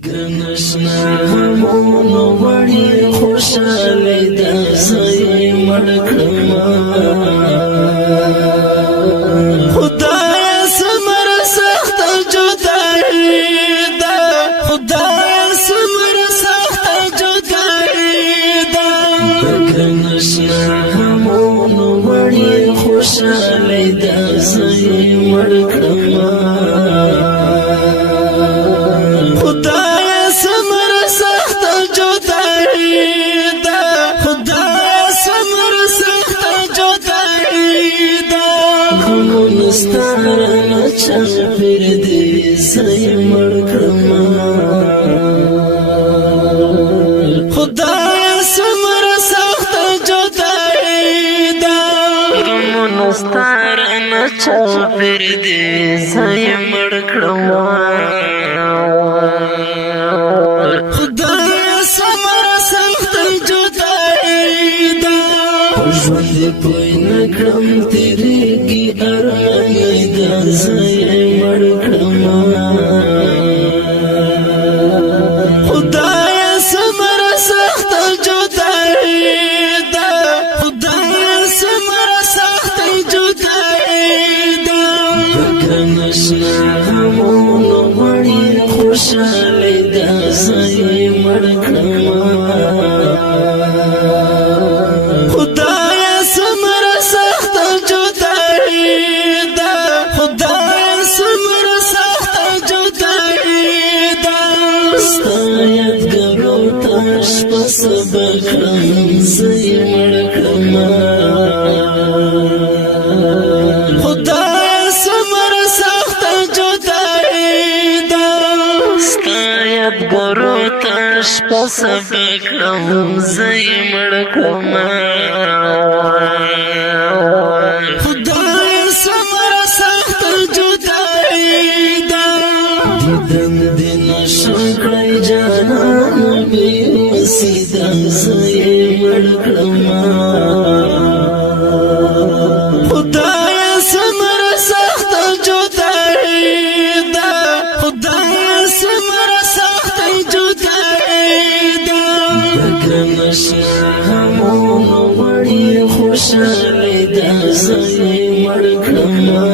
گرنشنا همونو وڑی خوشحالی دا زی مڑکرما خدای سمر سخت جدائی دا خدای سمر سخت جدائی دا گرنشنا همونو وڑی خوشحالی دا زی مڑکرما ستارنا چاپیر دی زی مڑکرما خدای سمر سخت جدائی دا غمون ستارنا چاپیر دی زی مڑکرما خدای سمر سخت جدائی دا ژوند پوی نکړم تیریږي ارمانی دا زی مړکړما خدای سمر سخت جدائی دا خدای سمر سخت جدائی دا گرنشنا همونو وړی خوشحالی دا زی مړکړما سبکرم زی مڑکرما خدای سمر سخت جدائی دا ستایت گرو تاش سبکرم زی مڑکرما خدای سمر سخت جدائی دا دیدن دین شکر جانان بی سیدا زی مڑکرما خدای سمر سخت جدائی دا خدای سمر سخت جدائی دا گرنشنا همونو وڑی خوشحالی دا زی مڑکرما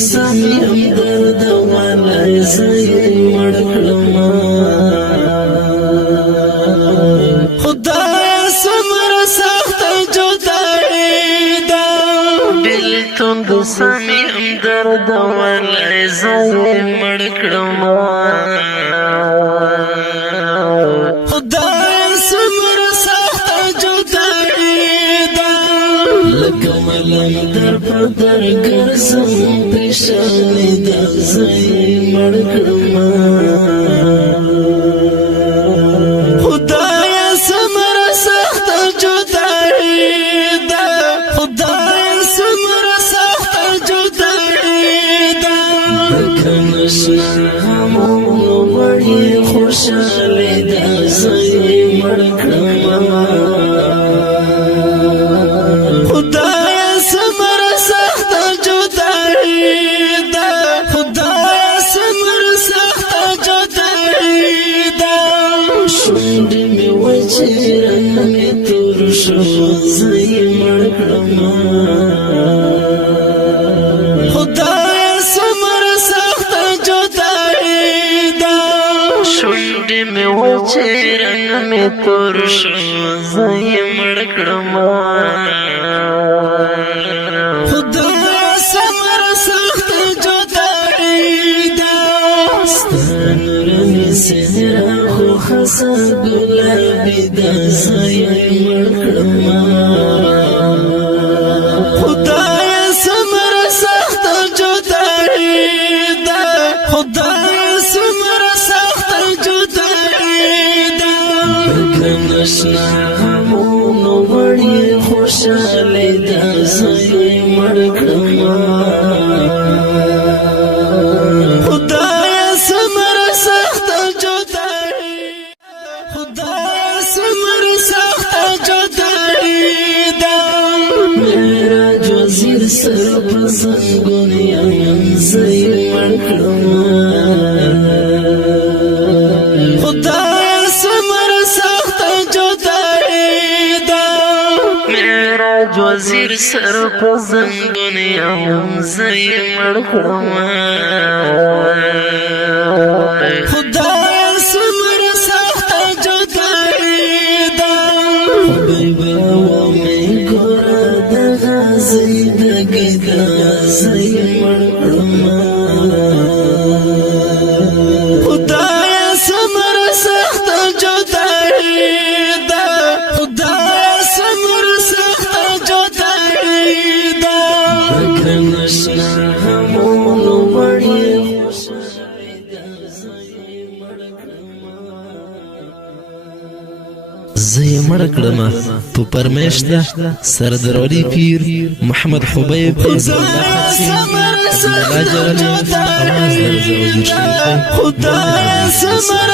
سامیم درد والا زی مڑکرما خدای سمر سخت جدائی دا بلتون سامیم درد والا زی مڑکرما خدای سمر سخت جدائی دا لکملم در پدر گرزم پیشانی دا زی مڑکرما خدای سمر سخت جدائی دا خدای سمر سخت جدائی دا گرنشنا همونو وڑی خوشحالی دا زی مڑکرما شونډې مې وچې رنګ مې تور شو زی مړکړما خدای سمر سخت جدائی دا شونډې مې وچې رنګ مې تور شو زی مړکړما خدای سمر سخت جدائی دا ستا نور مې سهرا خسا گلابی دا زی مڑکرما خدای سمر سخت جدائی دا خدای سمر سخت جدائی دا گرنشنا همونو وڑی خوشحالی دا زی مڑکرما خدای سمر سخت جدائی خدای سمر سخت جدائی دا معراج وزیر سر پسنگون یم زی مړکړم خدای سمر سخت جدائی دا معراج وزیر سر پسنگون یم زی مړکړم خدای سمر سخت جدائی دا حبیبا ومی گورا دا غازی دا گیدا زی مړکړم خدای سمر سخت جدائی دا خدای سمر سخت جدائی دا بگرنشنا همونو بڑی زي مړکړم په پرمیش ده سردار علي پیر محمد حبیب خدای سمر